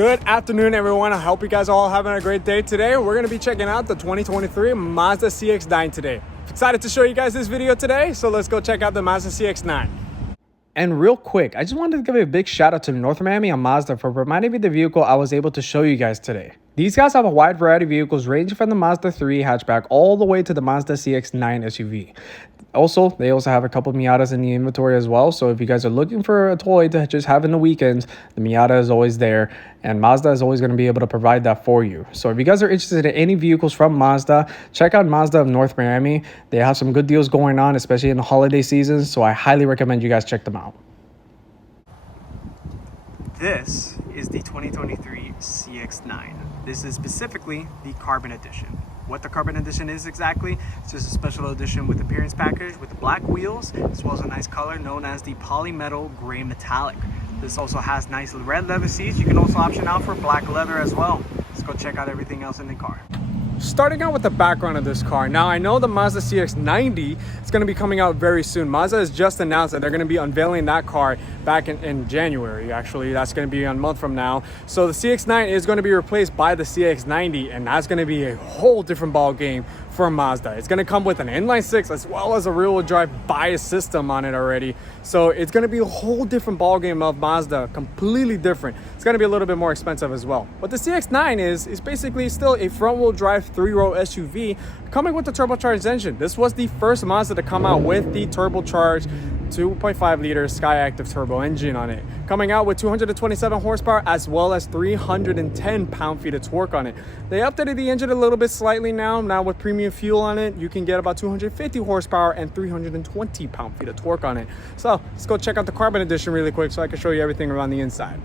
Good afternoon, everyone. I hope you guys are all having a great day today. We're going to be checking out the 2023 Mazda CX-9 today. Excited to show you guys this video today, so let's go check out the Mazda CX-9. And real quick, I just wanted to give a big shout out to North Miami and Mazda for providing me the vehicle I was able to show you guys today. These guys have a wide variety of vehicles ranging from the Mazda 3 hatchback all the way to the Mazda CX-9 SUV. Also, they also have a couple of Miatas in the inventory as well. So if you guys are looking for a toy to just have in the weekends, the Miata is always there. And Mazda is always going to be able to provide that for you. So if you guys are interested in any vehicles from Mazda, check out Mazda of North Miami. They have some good deals going on, especially in the holiday season. So I highly recommend you guys check them out. This is the 2023 CX-9. This is specifically the Carbon Edition. What the Carbon Edition is exactly, it's just a special edition with appearance package with the black wheels, as well as a nice color known as the polymetal gray metallic. This also has nice red leather seats. You can also option out for black leather as well. Let's go check out everything else in the car. Starting out with the background of this car. Now, I know the Mazda CX-90 is going to be coming out very soon. Mazda has just announced that they're going to be unveiling that car back in January. Actually, that's going to be a month from now. So the CX-9 is going to be replaced by the CX-90, and that's going to be a whole different ball game for Mazda. It's going to come with an inline six as well as a rear-wheel drive bias system on it already. So it's going to be a whole different ball game of Mazda, completely different. It's going to be a little bit more expensive as well. What the CX-9 is basically still a front-wheel drive three-row SUV coming with the turbocharged engine. This was the first Mazda to come out with the turbocharged 2.5 liter Skyactiv turbo engine on it, coming out with 227 horsepower as well as 310 pound-feet of torque on it. They updated the engine a little bit slightly now with premium fuel on it. You can get about 250 horsepower and 320 pound-feet of torque on it. So let's go check out the Carbon Edition really quick so I can show you everything around the inside.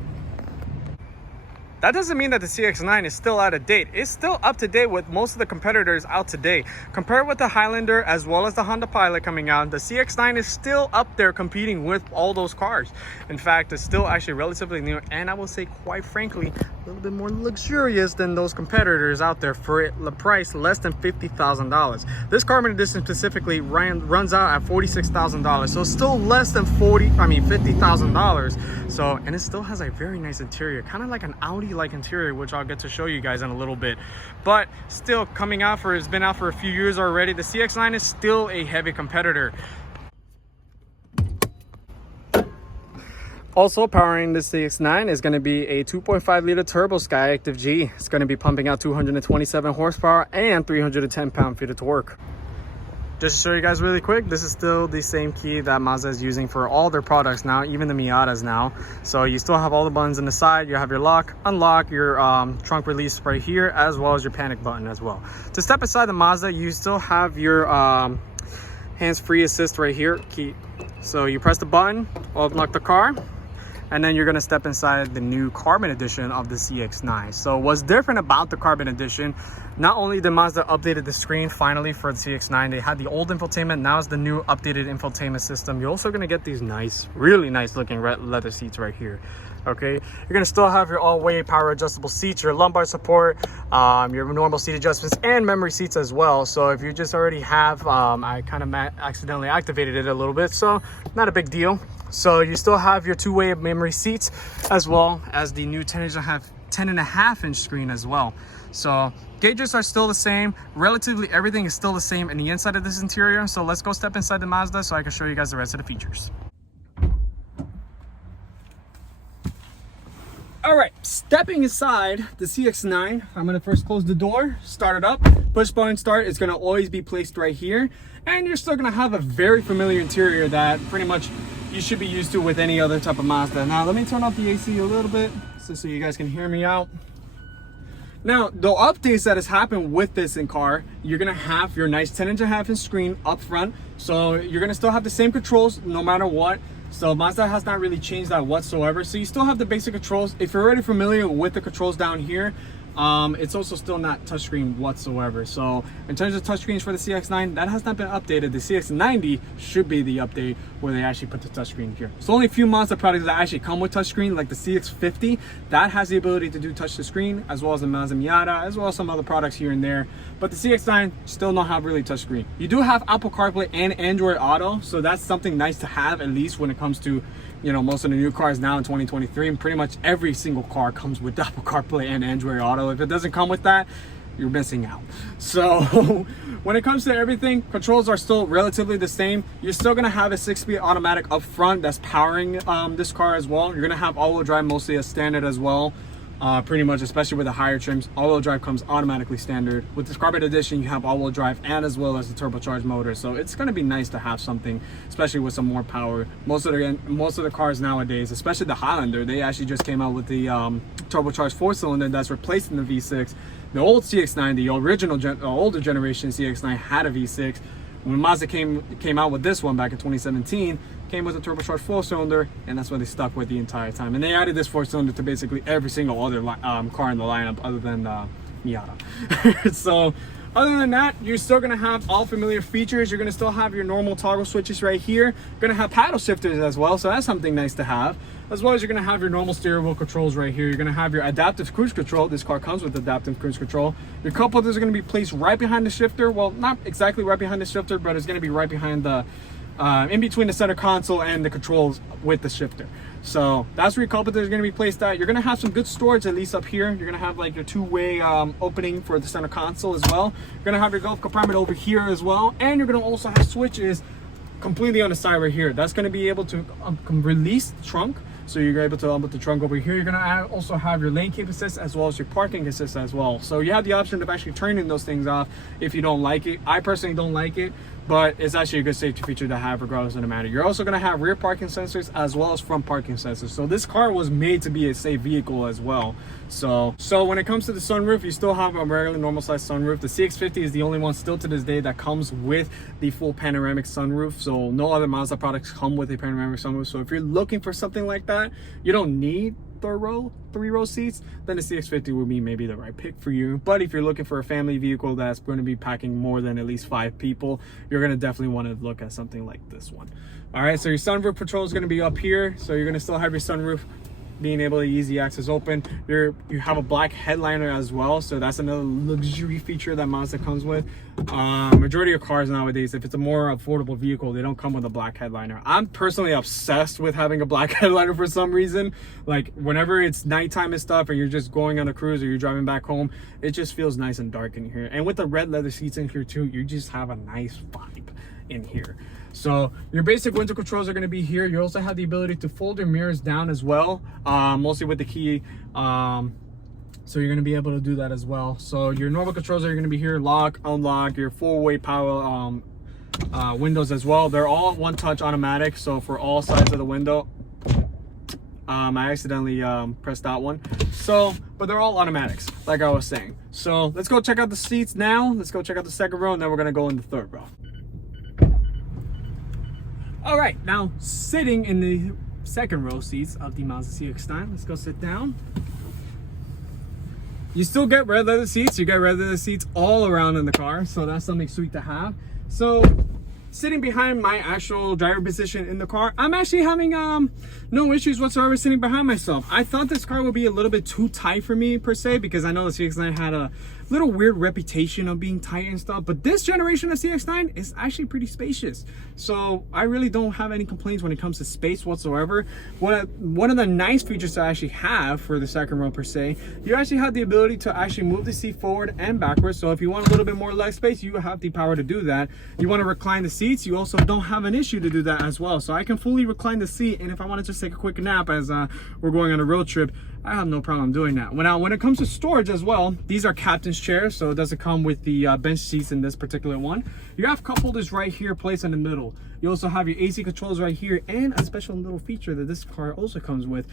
That doesn't mean that the CX-9 is still out of date. It's still up to date with most of the competitors out today. Compared with the Highlander as well as the Honda Pilot coming out, the CX-9 is still up there competing with all those cars. In fact, it's still actually relatively new, and I will say, quite frankly, a little bit more luxurious than those competitors out there for the price less than $50,000. This Carbon Edition specifically runs out at $46,000, so still less than $50,000. So, and it still has a very nice interior, kind of like an Audi-like interior, which I'll get to show you guys in a little bit. But still coming out it's been out for a few years already. The CX-9 is still a heavy competitor. Also powering the CX-9 is going to be a 2.5 liter turbo Skyactiv G. It's going to be pumping out 227 horsepower and 310 pound-feet of torque. Just to show you guys really quick, this is still the same key that Mazda is using for all their products now, even the Miatas now. So you still have all the buttons on the side. You have your lock, unlock, your trunk release right here, as well as your panic button as well. To step inside the Mazda, you still have your hands-free assist right here, key. So you press the button, unlock the car, and then you're going to step inside the new Carbon Edition of the CX-9. So what's different about the Carbon Edition, not only did Mazda updated the screen finally for the CX-9, they had the old infotainment, now it's the new updated infotainment system. You're also going to get these nice, really nice looking red leather seats right here. Okay, you're going to still have your all-way power adjustable seats, your lumbar support, your normal seat adjustments, and memory seats as well. So if you just already have, I kind of accidentally activated it a little bit, so not a big deal. So you still have your two-way memory seats, as well as the new 10.5 inch screen as well. So gauges are still the same. Relatively everything is still the same in the inside of this interior. So let's go step inside the Mazda so I can show you guys the rest of the features. All right, stepping inside the CX-9, I'm gonna first close the door, start it up. Push button start is gonna always be placed right here. And you're still gonna have a very familiar interior that pretty much you should be used to with any other type of Mazda. Now, let me turn off the AC a little bit so you guys can hear me out. Now, the updates that has happened with this car, you're gonna have your nice 10.5 inch screen up front. So you're gonna still have the same controls no matter what. So Mazda has not really changed that whatsoever. So you still have the basic controls. If you're already familiar with the controls down here, it's also still not touchscreen whatsoever. So in terms of touchscreens for the CX-9, that has not been updated. The CX-90 should be the update where they actually put the touchscreen here. So only a few Mazda products that actually come with touchscreen, like the CX-50, that has the ability to do touch to screen, as well as the Mazda Miata, as well as some other products here and there. But the CX-9 still don't have really touchscreen. You do have Apple CarPlay and Android Auto, so that's something nice to have, at least when it comes to you know, most of the new cars now in 2023, and pretty much every single car comes with Apple CarPlay and Android Auto. If it doesn't come with that, you're missing out. So when it comes to everything, controls are still relatively the same. You're still gonna have a 6-speed automatic up front that's powering this car as well. You're gonna have all-wheel drive mostly as standard as well. Pretty much, especially with the higher trims, all-wheel drive comes automatically standard. With this Carbon Edition, you have all-wheel drive and as well as the turbocharged motor. So it's going to be nice to have something, especially with some more power. Most of the cars nowadays, especially the Highlander, they actually just came out with the turbocharged 4-cylinder that's replacing the V6. The old CX-9, the original older generation CX-9 had a V6. When Mazda came out with this one back in 2017, came with a turbocharged 4-cylinder, and that's what they stuck with the entire time. And they added this 4-cylinder to basically every single other car in the lineup other than Miata. So other than that, you're still gonna have all familiar features. You're gonna still have your normal toggle switches right here. You're gonna have paddle shifters as well, so that's something nice to have. As well as you're gonna have your normal steering wheel controls right here. You're gonna have your adaptive cruise control. This car comes with adaptive cruise control. Your cup holders are gonna be placed right behind the shifter. Well, not exactly right behind the shifter, but it's gonna be right behind the, in between the center console and the controls with the shifter. So that's where your cup holders are gonna be placed at. You're gonna have some good storage, at least up here. You're gonna have like your two-way opening for the center console as well. You're gonna have your glove compartment over here as well. And you're gonna also have switches completely on the side right here. That's gonna be able to release the trunk. So you're able to put the trunk over here. You're gonna also have your lane keep assist as well as your parking assist as well. So you have the option of actually turning those things off if you don't like it. I personally don't like it, but it's actually a good safety feature to have regardless of the matter. You're also gonna have rear parking sensors as well as front parking sensors. So this car was made to be a safe vehicle as well. So when it comes to the sunroof, you still have a regular normal size sunroof. The CX-50 is the only one still to this day that comes with the full panoramic sunroof. So no other Mazda products come with a panoramic sunroof. So if you're looking for something like that, you don't need three-row seats, then the CX-50 would be maybe the right pick for you. But if you're looking for a family vehicle that's going to be packing more than at least 5 people, you're going to definitely want to look at something like this one. All right, so your sunroof control is going to be up here. So you're going to still have your sunroof being able to easy access open. You have a black headliner as well, so that's another luxury feature that Mazda comes with. Majority of cars nowadays, if it's a more affordable vehicle, they don't come with a black headliner. I'm personally obsessed with having a black headliner for some reason. Like whenever it's nighttime and stuff and you're just going on a cruise or you're driving back home, it just feels nice and dark in here. And with the red leather seats in here too, you just have a nice vibe in here. So your basic window controls are going to be here. You also have the ability to fold your mirrors down as well, mostly with the key. So you're going to be able to do that as well. So your normal controls are going to be here: lock, unlock, your 4-way power windows as well. They're all one-touch automatic. So for all sides of the window, I accidentally pressed that one. So, but they're all automatics, like I was saying. So let's go check out the seats now. Let's go check out the second row, and then we're going to go in the third row. All right, now sitting in the second row seats of the Mazda CX-9, let's go sit down. You still get red leather seats. You get red leather seats all around in the car, so that's something sweet to have. So sitting behind my actual driver position in the car, I'm actually having no issues whatsoever sitting behind myself. I thought this car would be a little bit too tight for me per se, because I know the CX-9 had a little weird reputation of being tight and stuff, but this generation of CX-9 is actually pretty spacious. So I really don't have any complaints when it comes to space whatsoever. One of the nice features to actually have for the second row per se, you actually have the ability to actually move the seat forward and backwards. So if you want a little bit more leg space, you have the power to do that. You want to recline the seats, you also don't have an issue to do that as well. So I can fully recline the seat, and if I want to just take a quick nap as we're going on a road trip, I have no problem doing that. Now, when it comes to storage as well, these are captain's chairs, so it doesn't come with the bench seats in this particular one. You have cup holders right here placed in the middle. You also have your AC controls right here, and a special little feature that this car also comes with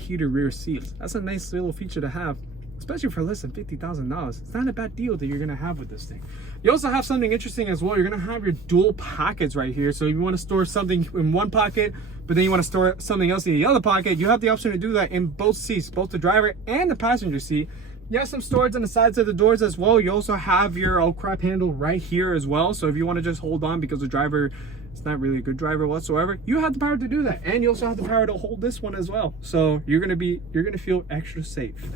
heated rear seats. That's a nice little feature to have, especially for less than $50,000. It's not a bad deal that you're gonna have with this thing. You also have something interesting as well. You're gonna have your dual pockets right here. So if you want to store something in one pocket, but then you want to store something else in the other pocket, you have the option to do that in both seats, both the driver and the passenger seat. You have some storage on the sides of the doors as well. You also have your oh crap handle right here as well. So if you want to just hold on because the driver is not really a good driver whatsoever, you have the power to do that. And you also have the power to hold this one as well. So you're gonna feel extra safe.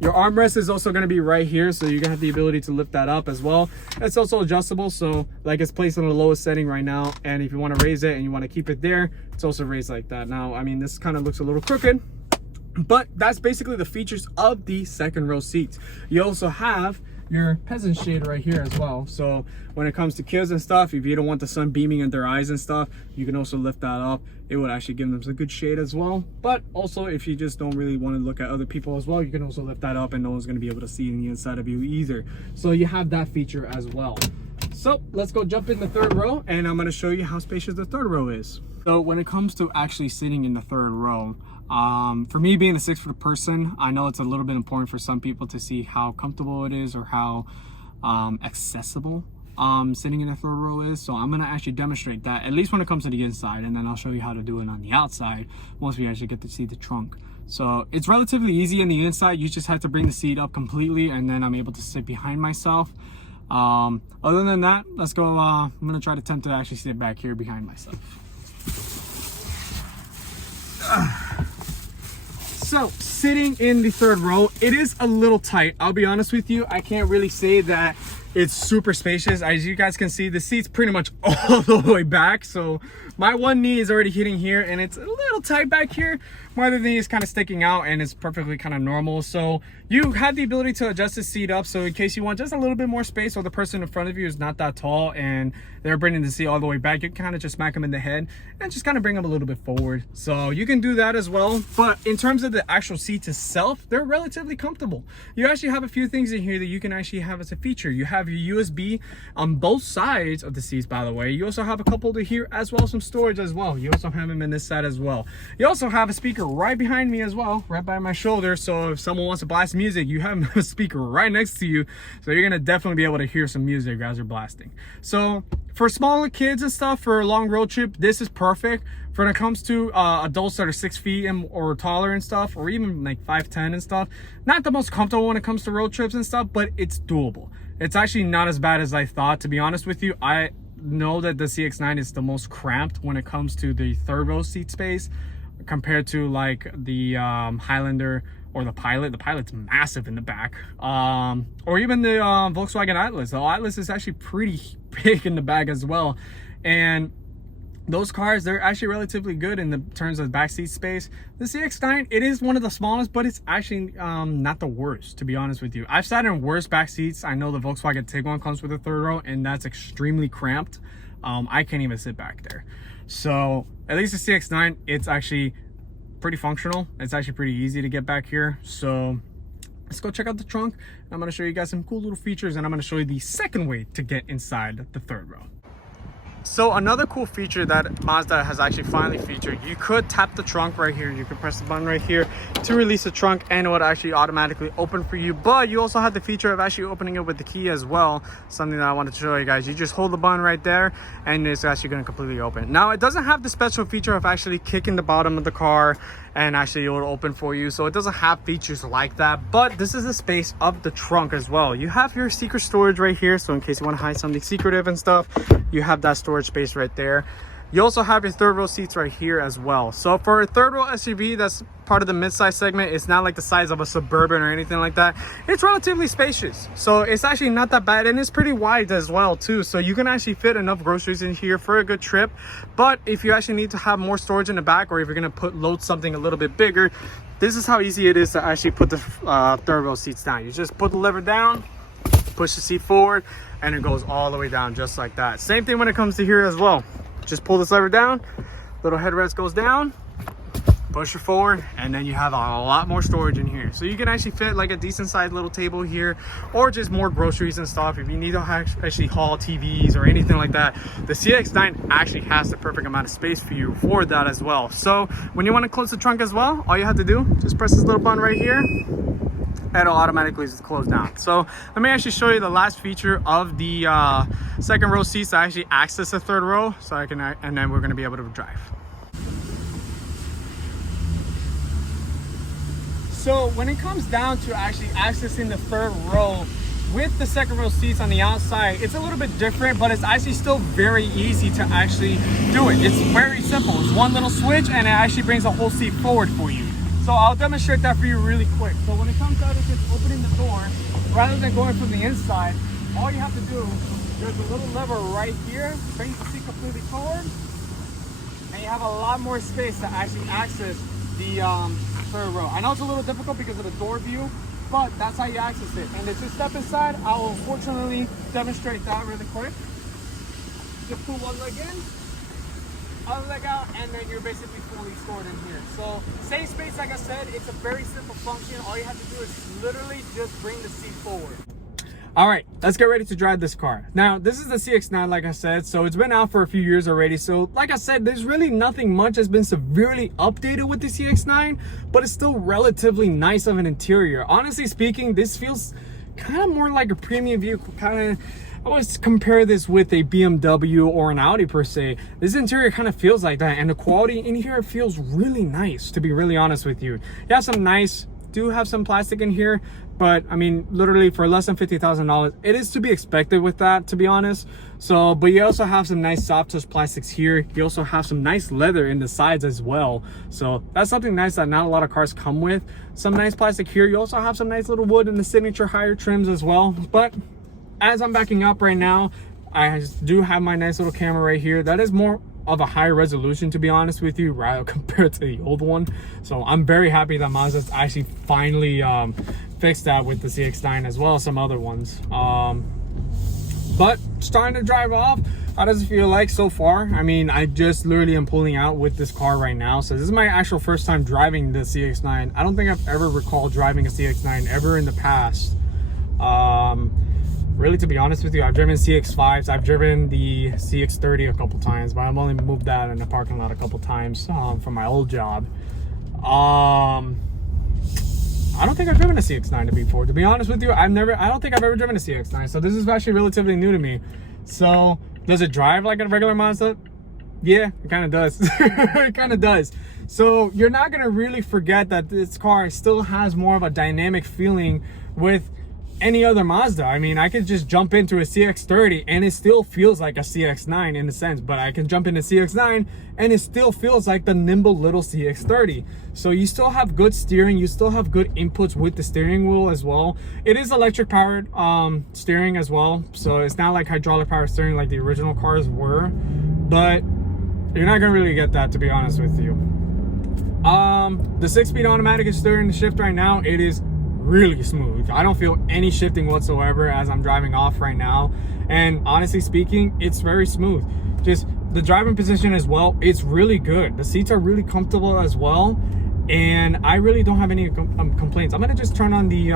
Your armrest is also going to be right here, so you're going to have the ability to lift that up as well. It's also adjustable, so like it's placed on the lowest setting right now, and if you want to raise it and you want to keep it there, it's also raised like that. Now, I mean, this kind of looks a little crooked, but that's basically the features of the second row seats. You also have your peasant shade right here as well, so when it comes to kids and stuff, if you don't want the sun beaming in their eyes and stuff, you can also lift that up. It would actually give them some good shade as well. But also, if you just don't really want to look at other people as well, you can also lift that up and no one's going to be able to see the inside of you either. So you have that feature as well. So let's go jump in the third row, and I'm going to show you how spacious the third row is. So when it comes to actually sitting in the third row, for me being a 6-foot person, I know it's a little bit important for some people to see how comfortable it is or how accessible sitting in the third row is. So I'm going to actually demonstrate that, at least when it comes to the inside, and then I'll show you how to do it on the outside once we actually get to see the trunk. So it's relatively easy on the inside. You just have to bring the seat up completely, and then I'm able to sit behind myself. Other than that, let's go. I'm going to try to attempt to actually sit back here behind myself. So sitting in the third row, it is a little tight. I'll be honest with you. I can't really say that it's super spacious. As you guys can see, the seat's pretty much all the way back. So my one knee is already hitting here, and it's a little tight back here. My other knee is kind of sticking out, and it's perfectly kind of normal. So you have the ability to adjust the seat up. So in case you want just a little bit more space, or the person in front of you is not that tall and they're bringing the seat all the way back, you can kind of just smack them in the head and just kind of bring them a little bit forward. So you can do that as well. But in terms of the actual seats itself, they're relatively comfortable. You actually have a few things in here that you can actually have as a feature. You have your USB on both sides of the seats, by the way. You also have a couple to here, as well as some storage as well. You also have them in this side as well. You also have a speaker right behind me as well, right by my shoulder. So if someone wants to blast music, you have a speaker right next to you. So you're gonna definitely be able to hear some music as you're blasting. So for smaller kids and stuff, for a long road trip, this is perfect. For when it comes to adults that are 6 feet or taller and stuff, or even like 5'10" and stuff, not the most comfortable when it comes to road trips and stuff, but it's doable. It's actually not as bad as I thought, to be honest with you. I know that the CX-9 is the most cramped when it comes to the third row seat space compared to like the Highlander or the Pilot. The Pilot's massive in the back, or even the Volkswagen Atlas. The Atlas is actually pretty big in the back as well, and those cars, they're actually relatively good in the terms of backseat space. The CX-9, it is one of the smallest, but it's actually not the worst, to be honest with you. I've sat in worse back seats. I know the Volkswagen Tiguan comes with a third row, and that's extremely cramped. I can't even sit back there. So at least the CX-9, it's actually pretty functional. It's actually pretty easy to get back here. So let's go check out the trunk. I'm going to show you guys some cool little features, and I'm going to show you the second way to get inside the third row. So another cool feature that Mazda has actually finally featured, you could tap the trunk right here. You could press the button right here to release the trunk, and it would actually automatically open for you. But you also have the feature of actually opening it with the key as well. Something that I wanted to show you guys. You just hold the button right there, and it's actually going to completely open. Now, it doesn't have the special feature of actually kicking the bottom of the car and actually it will open for you. So it doesn't have features like that, but this is the space of the trunk as well. You have your secret storage right here, so in case you want to hide something secretive and stuff, you have that storage space right there. You also have your third row seats right here as well. So for a third row SUV that's part of the mid-size segment, it's not like the size of a Suburban or anything like that. It's relatively spacious, so it's actually not that bad, and it's pretty wide as well too. So you can actually fit enough groceries in here for a good trip. But if you actually need to have more storage in the back, or if you're gonna load something a little bit bigger, this is how easy it is to actually put the third row seats down. You just put the lever down, push the seat forward, and it goes all the way down just like that. Same thing when it comes to here as well. Just pull this lever down, little headrest goes down, push it forward, and then you have a lot more storage in here. So you can actually fit like a decent sized little table here, or just more groceries and stuff. If you need to actually haul TVs or anything like that, the CX-9 actually has the perfect amount of space for you for that as well. So when you want to close the trunk as well, all you have to do, just press this little button right here, and it'll automatically just close down. So let me actually show you the last feature of the second row seats to actually access the third row, so I can, and then we're going to be able to drive. So when it comes down to actually accessing the third row with the second row seats on the outside, it's a little bit different, but it's actually still very easy to actually do it. It's very simple. It's one little switch, and it actually brings the whole seat forward for you. So So I'll demonstrate that for you really quick. So when it comes out of just opening the door, rather than going from the inside, all you have to do, there's a little lever right here, brings the seat completely forward, and you have a lot more space to actually access the third row. I know it's a little difficult because of the door view, but that's how you access it. And if you step inside, I will unfortunately demonstrate that really quick. Just pull one leg in, other leg out, and then you're basically fully stored in here. So same space, like I said, it's a very simple function. All you have to do is literally just bring the seat forward. All right, let's get ready to drive this car. Now, this is the CX-9, like I said, so it's been out for a few years already. So like I said, there's really nothing much has been severely updated with the CX-9, but it's still relatively nice of an interior. Honestly speaking, this feels kind of more like a premium vehicle. I always compare this with a BMW or an Audi per se. This interior kind of feels like that, and the quality in here feels really nice, to be really honest with you. You have some nice, do have some plastic in here, but I mean, literally for less than $50,000, it is to be expected with that, to be honest. So, but you also have some nice soft touch plastics here. You also have some nice leather in the sides as well. So that's something nice that not a lot of cars come with. Some nice plastic here. You also have some nice little wood in the signature higher trims as well. But as I'm backing up right now, I do have my nice little camera right here. That is more of a higher resolution, to be honest with you, right, compared to the old one. So I'm very happy that Mazda's actually finally fixed that with the CX-9 as well as some other ones. But starting to drive off, how does it feel like so far? I mean, I just literally am pulling out with this car right now. So this is my actual first time driving the CX-9. I don't think I've ever recalled driving a CX-9 ever in the past. Really, to be honest with you, I've driven CX-5s, I've driven the CX-30 a couple times, but I've only moved that in the parking lot a couple times from my old job. I don't think I've driven a CX-9 before, to be honest with you. I don't think I've ever driven a CX-9, so this is actually relatively new to me. So does it drive like a regular Mazda? Yeah, it kind of does. It kind of does. So you're not going to really forget that this car still has more of a dynamic feeling with any other Mazda. I mean, I could just jump into a CX-30 and it still feels like a CX-9 in a sense, but I can jump into CX-9 and it still feels like the nimble little CX-30. So you still have good steering, you still have good inputs with the steering wheel as well. It is electric powered steering as well, so it's not like hydraulic power steering like the original cars were, but you're not gonna really get that, to be honest with you. The 6-speed automatic is steering the shift right now. It is really smooth. I don't feel any shifting whatsoever as I'm driving off right now, and honestly speaking, it's very smooth. Just the driving position as well, it's really good. The seats are really comfortable as well, and I really don't have any complaints. I'm gonna just turn on the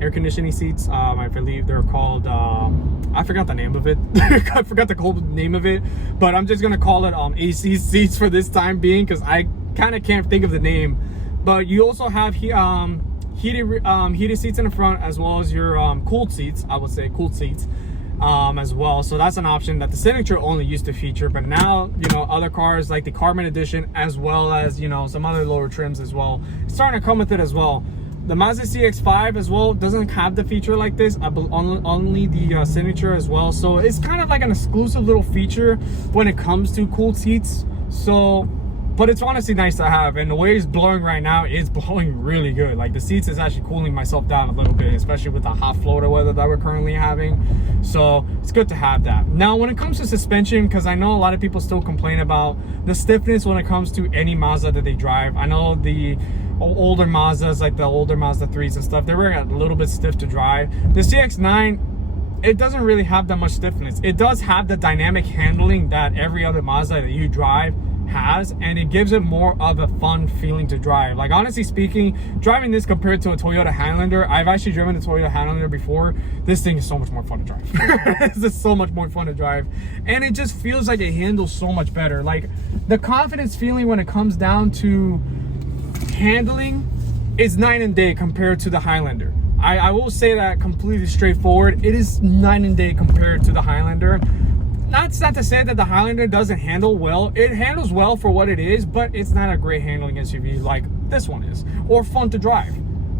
air conditioning seats. I believe they're called I forgot the name of it. I forgot the whole name of it, but I'm just gonna call it AC seats for this time being, because I kind of can't think of the name. But you also have heated seats in the front, as well as your cooled seats. I would say cooled seats as well. So that's an option that the Signature only used to feature, but now, you know, other cars like the Carbon Edition, as well as, you know, some other lower trims as well, it's starting to come with it as well. The Mazda CX-5 as well doesn't have the feature like this. Only the Signature as well. So it's kind of like an exclusive little feature when it comes to cooled seats. So, but it's honestly nice to have, and the way it's blowing right now, it's blowing really good. Like the seats is actually cooling myself down a little bit, especially with the hot Florida weather that we're currently having. So it's good to have that. Now, when it comes to suspension, because I know a lot of people still complain about the stiffness when it comes to any Mazda that they drive. I know the older Mazdas, like the older Mazda 3s and stuff, they were a little bit stiff to drive. The CX-9, it doesn't really have that much stiffness. It does have the dynamic handling that every other Mazda that you drive has, and it gives it more of a fun feeling to drive. Like, honestly speaking, driving this compared to a Toyota Highlander, I've actually driven a Toyota Highlander before. This thing is so much more fun to drive. It's just so much more fun to drive, and it just feels like it handles so much better. Like, the confidence feeling when it comes down to handling is night and day compared to the Highlander. I will say that completely straightforward. It is night and day compared to the Highlander. That's not to say that the Highlander doesn't handle well. It handles well for what it is, but it's not a great handling SUV like this one is, or fun to drive.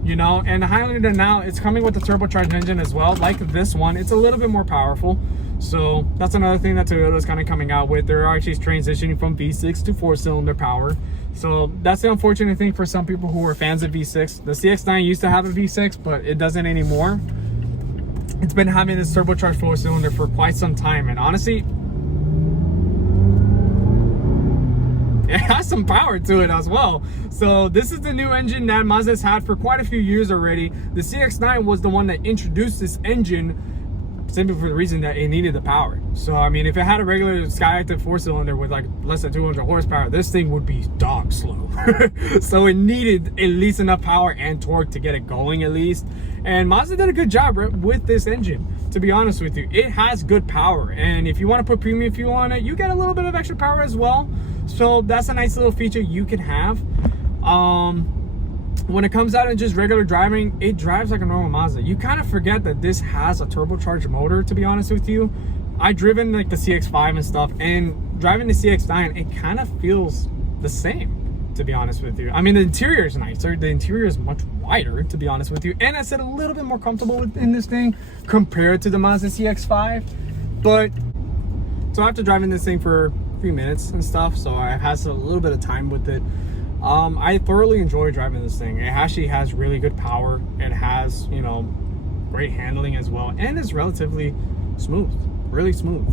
you know. And the Highlander now, it's coming with a turbocharged engine as well, like this one. It's a little bit more powerful. So that's another thing that Toyota's kind of coming out with. They're actually transitioning from V6 to 4-cylinder power. So that's the unfortunate thing for some people who are fans of V6. The CX-9 used to have a V6, but it doesn't anymore. It's been having this turbocharged 4-cylinder for quite some time, and honestly, it has some power to it as well. So this is the new engine that Mazda's had for quite a few years already. The CX-9 was the one that introduced this engine simply for the reason that it needed the power. So I mean, if it had a regular Skyactiv 4-cylinder with like less than 200 horsepower, this thing would be dog slow. So it needed at least enough power and torque to get it going at least. And Mazda did a good job with this engine, to be honest with you. It has good power, and if you want to put premium fuel on it, you get a little bit of extra power as well. So that's a nice little feature you can have. When it comes out in just regular driving, it drives like a normal Mazda. You kind of forget that this has a turbocharged motor, to be honest with you. I've driven like the CX-5 and stuff, and driving the CX-9, it kind of feels the same, to be honest with you. I mean, the interior is nicer. The interior is much wider, to be honest with you. And I said a little bit more comfortable in this thing compared to the Mazda CX-5. But, so after driving this thing for 3 minutes and stuff, so I had a little bit of time with it. I thoroughly enjoy driving this thing. It actually has really good power. It has, you know, great handling as well, and it's relatively smooth, really smooth.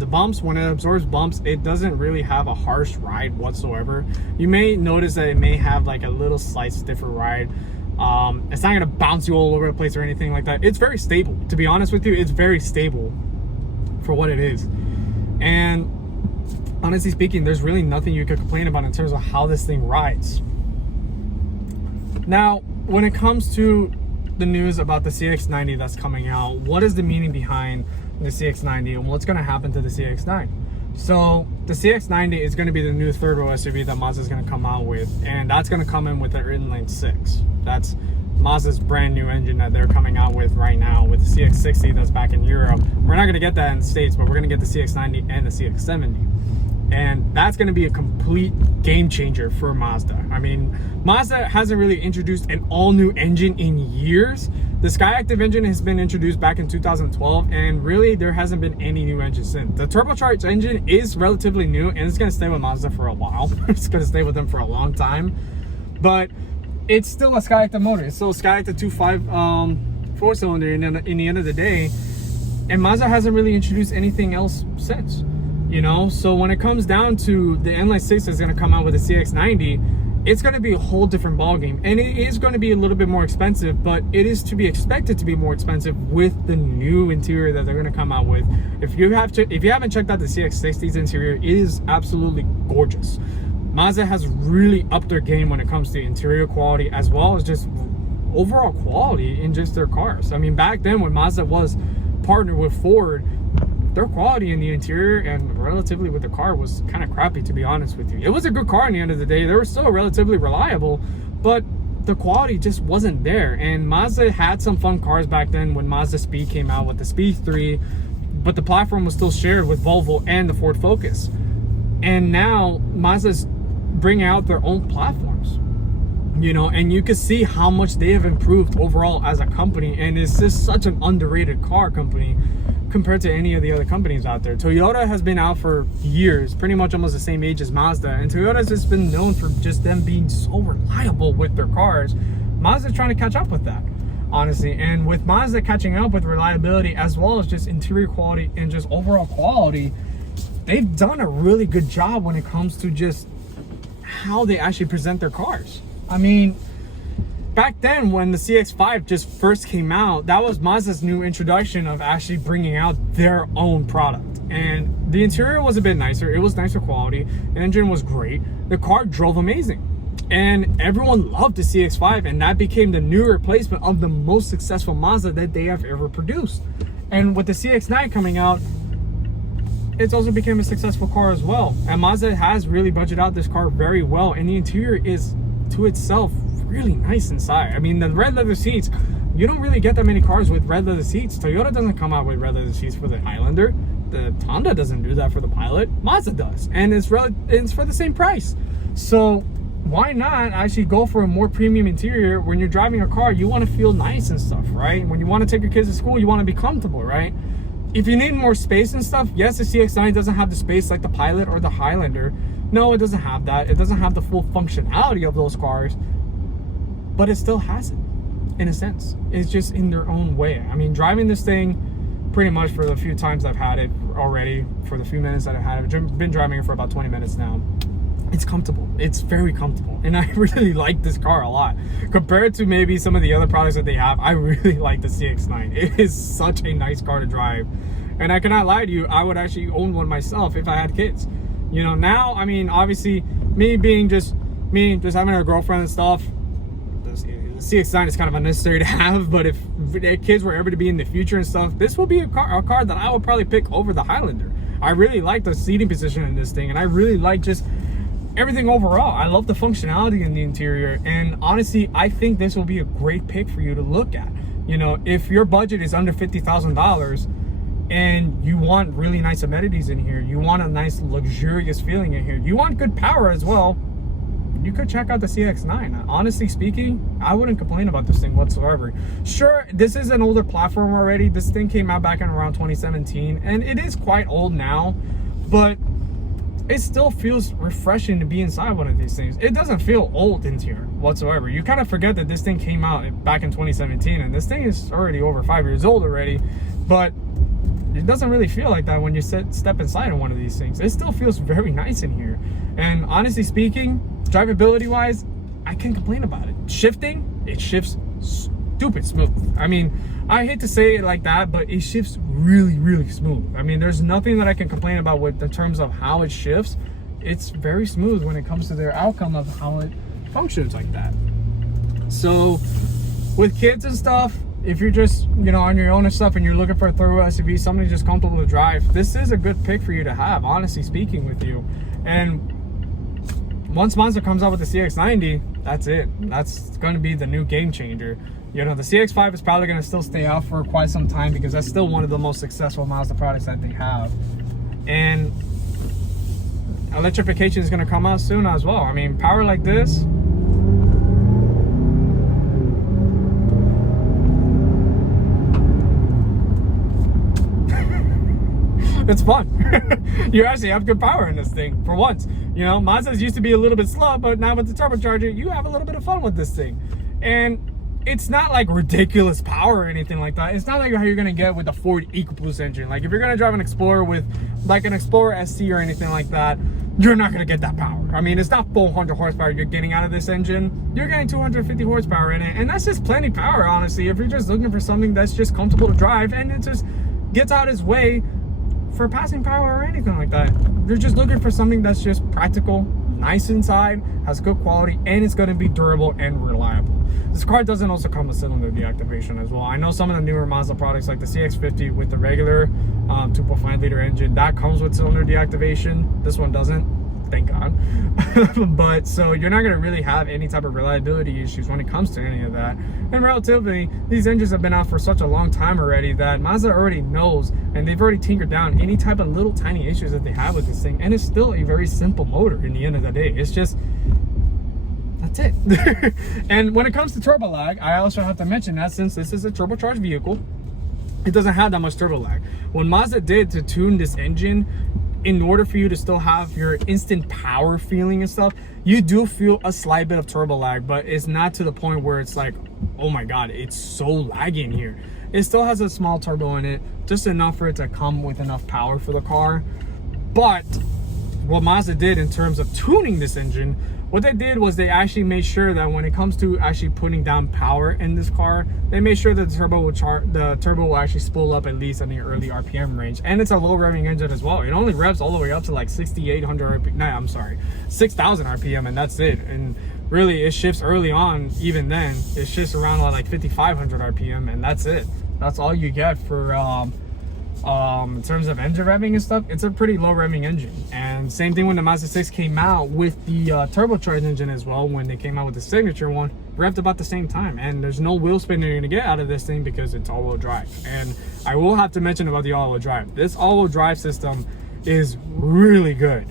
The bumps, when it absorbs bumps, it doesn't really have a harsh ride whatsoever. You may notice that it may have like a little slight stiffer ride. It's not gonna bounce you all over the place or anything like that. It's very stable, to be honest with you. It's very stable for what it is. And honestly speaking, there's really nothing you could complain about in terms of how this thing rides. Now, when it comes to the news about the CX-90 that's coming out, what is the meaning behind the CX-90 and what's going to happen to the CX-9? So the CX-90 is going to be the new third-row SUV that Mazda is going to come out with, and that's going to come in with the inline 6. That's Mazda's brand new engine that they're coming out with right now with the CX-60 that's back in Europe. We're not going to get that in the States, but we're going to get the CX-90 and the CX-70. And that's going to be a complete game changer for Mazda. I mean, Mazda hasn't really introduced an all-new engine in years. The Skyactiv engine has been introduced back in 2012, and really there hasn't been any new engine since. The turbocharged engine is relatively new, and it's going to stay with Mazda for a while. It's going to stay with them for a long time. But it's still a Skyactiv motor. It's still a Skyactiv 2.5 4-cylinder in the end of the day. And Mazda hasn't really introduced anything else since. You know, so when it comes down to the inline 6 that's going to come out with the CX-90, it's going to be a whole different ballgame, and it is going to be a little bit more expensive, but it is to be expected to be more expensive with the new interior that they're going to come out with. If you haven't checked out the CX-60's interior, it is absolutely gorgeous. Mazda has really upped their game when it comes to interior quality as well as just overall quality in just their cars. I mean, back then when Mazda was partnered with Ford, their quality in the interior and relatively with the car was kind of crappy, to be honest with you. It was a good car in the end of the day. They were still relatively reliable, but the quality just wasn't there. And Mazda had some fun cars back then when Mazda Speed came out with the Speed 3, but the platform was still shared with Volvo and the Ford Focus. And now Mazda's bringing out their own platforms, you know, and you can see how much they have improved overall as a company. And it's just such an underrated car company compared to any of the other companies out there. Toyota has been out for years, pretty much almost the same age as Mazda, and Toyota's just been known for just them being so reliable with their cars. Mazda's trying to catch up with that, honestly. And with Mazda catching up with reliability as well as just interior quality and just overall quality, they've done a really good job when it comes to just how they actually present their cars. I mean, back then when the CX-5 just first came out, that was Mazda's new introduction of actually bringing out their own product. And the interior was a bit nicer. It was nicer quality. The engine was great. The car drove amazing. And everyone loved the CX-5, and that became the new replacement of the most successful Mazda that they have ever produced. And with the CX-9 coming out, it's also became a successful car as well. And Mazda has really budgeted out this car very well, and the interior is to itself really nice inside. I mean, the red leather seats, you don't really get that many cars with red leather seats. Toyota doesn't come out with red leather seats for the Highlander. The Honda doesn't do that for the Pilot. Mazda does, and it's for the same price. So why not actually go for a more premium interior? When you're driving a car, you want to feel nice and stuff, right? When you want to take your kids to school, you want to be comfortable, right? If you need more space and stuff, yes, the CX-9 doesn't have the space like the Pilot or the Highlander. No, it doesn't have that. It doesn't have the full functionality of those cars, but it still has it, in a sense. It's just in their own way. I mean, driving this thing pretty much for the few times I've had it already, for the few minutes that I've had it, I've been driving it for about 20 minutes now. It's comfortable. It's very comfortable. And I really like this car a lot. Compared to maybe some of the other products that they have, I really like the CX-9. It is such a nice car to drive. And I cannot lie to you, I would actually own one myself if I had kids. You know, now, I mean, obviously, me just having a girlfriend and stuff, the CX-9 is kind of unnecessary to have, but if kids were ever to be in the future and stuff, this will be a car that I would probably pick over the Highlander. I really like the seating position in this thing, and I really like just everything overall. I love the functionality in the interior, and honestly, I think this will be a great pick for you to look at. You know, if your budget is under $50,000 and you want really nice amenities in here, you want a nice luxurious feeling in here, you want good power as well, you could check out the CX-9. Honestly speaking, I wouldn't complain about this thing whatsoever. Sure, this is an older platform already. This thing came out back in around 2017, and it is quite old now, but it still feels refreshing to be inside one of these things. It doesn't feel old in here whatsoever. You kind of forget that this thing came out back in 2017, and this thing is already over 5 years old already, but it doesn't really feel like that when you step inside of one of these things. It still feels very nice in here. And honestly speaking, drivability wise, I can't complain about it. Shifting, it shifts stupid smooth. I mean, I hate to say it like that, but it shifts really, really smooth. I mean, there's nothing that I can complain about with in terms of how it shifts. It's very smooth when it comes to their outcome of how it functions like that. So with kids and stuff, if you're just, you know, on your own and stuff and you're looking for a thorough SUV, somebody just comfortable to drive, this is a good pick for you to have, honestly speaking with you. And once Mazda comes out with the CX-90, that's it. That's going to be the new game changer. You know, the CX-5 is probably going to still stay out for quite some time because that's still one of the most successful Mazda products that they have. And electrification is going to come out soon as well. I mean, power like this, it's fun. You actually have good power in this thing for once. You know, Mazda's used to be a little bit slow, but now with the turbocharger, you have a little bit of fun with this thing. And it's not like ridiculous power or anything like that. It's not like how you're gonna get with the Ford EcoBoost engine. Like if you're gonna drive an Explorer with like an Explorer ST or anything like that, you're not gonna get that power. I mean, it's not 400 horsepower you're getting out of this engine. You're getting 250 horsepower in it, and that's just plenty power, honestly. If you're just looking for something that's just comfortable to drive and it just gets out its way for passing power or anything like that. You're just looking for something that's just practical, nice inside, has good quality, and it's going to be durable and reliable. This car doesn't also come with cylinder deactivation as well. I know some of the newer Mazda products like the CX-50 with the regular 2.5 liter engine, that comes with cylinder deactivation. This one doesn't, thank God. But so you're not going to really have any type of reliability issues when it comes to any of that. And relatively, these engines have been out for such a long time already that Mazda already knows, and they've already tinkered down any type of little tiny issues that they have with this thing. And it's still a very simple motor in the end of the day. It's just, that's it. And when it comes to turbo lag, I also have to mention that since this is a turbocharged vehicle, it doesn't have that much turbo lag. What Mazda did to tune this engine, in order for you to still have your instant power feeling and stuff, you do feel a slight bit of turbo lag, but it's not to the point where it's like, oh my God, it's so laggy in here. It still has a small turbo in it, just enough for it to come with enough power for the car. But what Mazda did in terms of tuning this engine, what they did was they actually made sure that when it comes to actually putting down power in this car, they made sure that the turbo will actually spool up at least in the early RPM range. And it's a low revving engine as well. It only revs all the way up to like 6,800 RPM. No, I'm sorry, 6,000 RPM, and that's it. And really, it shifts early on. Even then, it shifts around like 5,500 RPM, and that's it. That's all you get for in terms of engine revving and stuff. It's a pretty low revving engine. And same thing when the Mazda 6 came out with the turbocharged engine as well. When they came out with the signature one, revved about the same time. And there's no wheel spin you're gonna get out of this thing because it's all-wheel drive. And I will have to mention about the all-wheel drive. This all-wheel drive system is really good.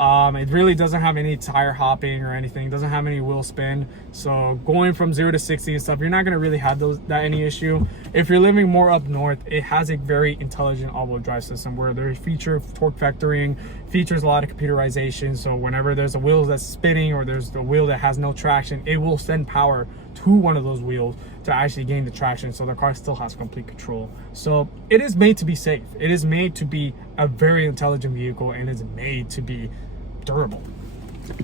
It really doesn't have any tire hopping or anything. It doesn't have any wheel spin. So going from 0 to 60 and stuff, you're not gonna really have that any issue. If you're living more up north, it has a very intelligent all-wheel drive system where they feature torque vectoring, features a lot of computerization. So whenever there's a wheel that's spinning or there's a wheel that has no traction, it will send power to one of those wheels to actually gain the traction, so the car still has complete control. So it is made to be safe. It is made to be a very intelligent vehicle, and it's made to be durable,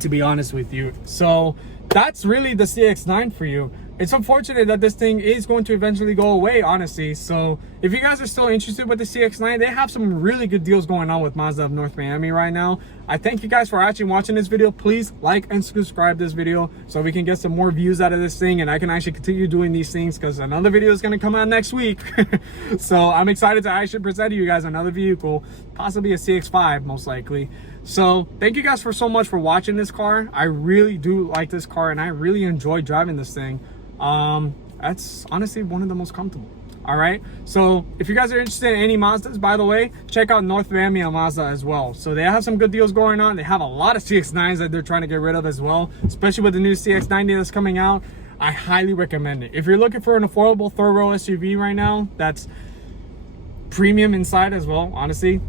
to be honest with you. So that's really the CX-9 for you. It's unfortunate that this thing is going to eventually go away, honestly. So if you guys are still interested with the CX-9, they have some really good deals going on with Mazda of North Miami right now. I thank you guys for actually watching this video. Please like and subscribe this video so we can get some more views out of this thing, and I can actually continue doing these things because another video is going to come out next week. So I'm excited to actually present to you guys another vehicle, possibly a CX-5 most likely. So thank you guys so much for watching this car. I really do like this car, and I really enjoy driving this thing. That's honestly one of the most comfortable. All right, so if you guys are interested in any Mazdas, by the way, check out North Miami Mazda as well. So they have some good deals going on. They have a lot of CX-9s that they're trying to get rid of as well, especially with the new CX-90 that's coming out. I highly recommend it. If you're looking for an affordable third row SUV right now that's premium inside as well, honestly,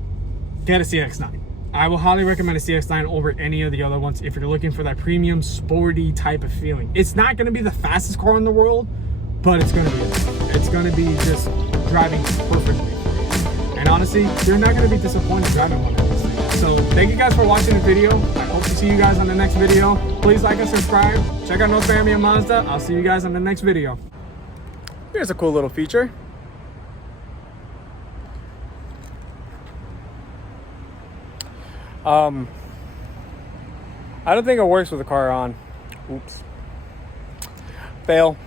get a CX-9. I will highly recommend a CX-9 over any of the other ones if you're looking for that premium, sporty type of feeling. It's not going to be the fastest car in the world, but it's going to be just driving perfectly. And honestly, you're not going to be disappointed driving one of these things. So thank you guys for watching the video. I hope to see you guys on the next video. Please like and subscribe. Check out North Miami and Mazda. I'll see you guys on the next video. Here's a cool little feature. I don't think it works with the car on. Oops. Fail.